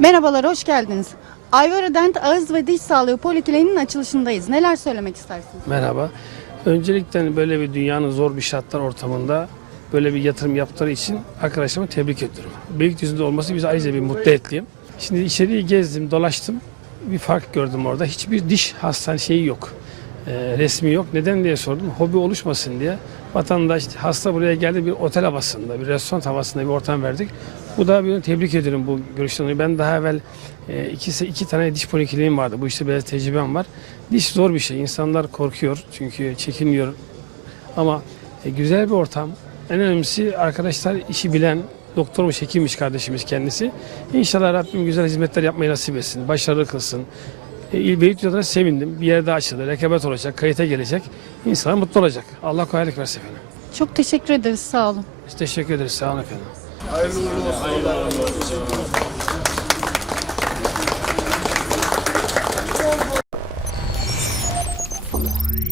Merhabalar, hoş geldiniz. Ayvara Dent Ağız ve Diş Sağlığı Polikliniğinin açılışındayız. Neler söylemek istersiniz? Merhaba. Öncelikle hani böyle bir dünyanın zor bir şartlar ortamında böyle bir yatırım yaptıkları için arkadaşlarımı tebrik ediyorum. Beylikdüzü'nde olması bizi ayrıca bir mutlu etti. Şimdi içeriği gezdim, dolaştım. Bir fark gördüm orada. Hiçbir diş hastane şeyi yok. Ee, resmi yok. Neden diye sordum. Hobi oluşmasın diye. Vatandaş hasta buraya geldi bir otel havasında, bir restoran havasında bir ortam verdik. Bu da bir tebrik ediyorum bu görüşten dolayı. Ben daha evvel e, iki, iki tane diş polikliniğim vardı. Bu işte biraz tecrübem var. Diş zor bir şey. İnsanlar korkuyor çünkü çekiniyor. Ama e, güzel bir ortam. En önemlisi arkadaşlar işi bilen, doktormuş, hekimmiş kardeşimiz kendisi. İnşallah Rabbim güzel hizmetler yapmayı nasip etsin. Başarılı kılsın. E, İl Beylikdüzü'ne sevindim. Bir yer daha açıldı. Rekabet olacak, kayıta gelecek. İnsanlar mutlu olacak. Allah kolaylık versin efendim. Çok teşekkür ederiz, sağ olun. Biz teşekkür ederiz. Sağ olun efendim. Hayırlı uğurlu olsun.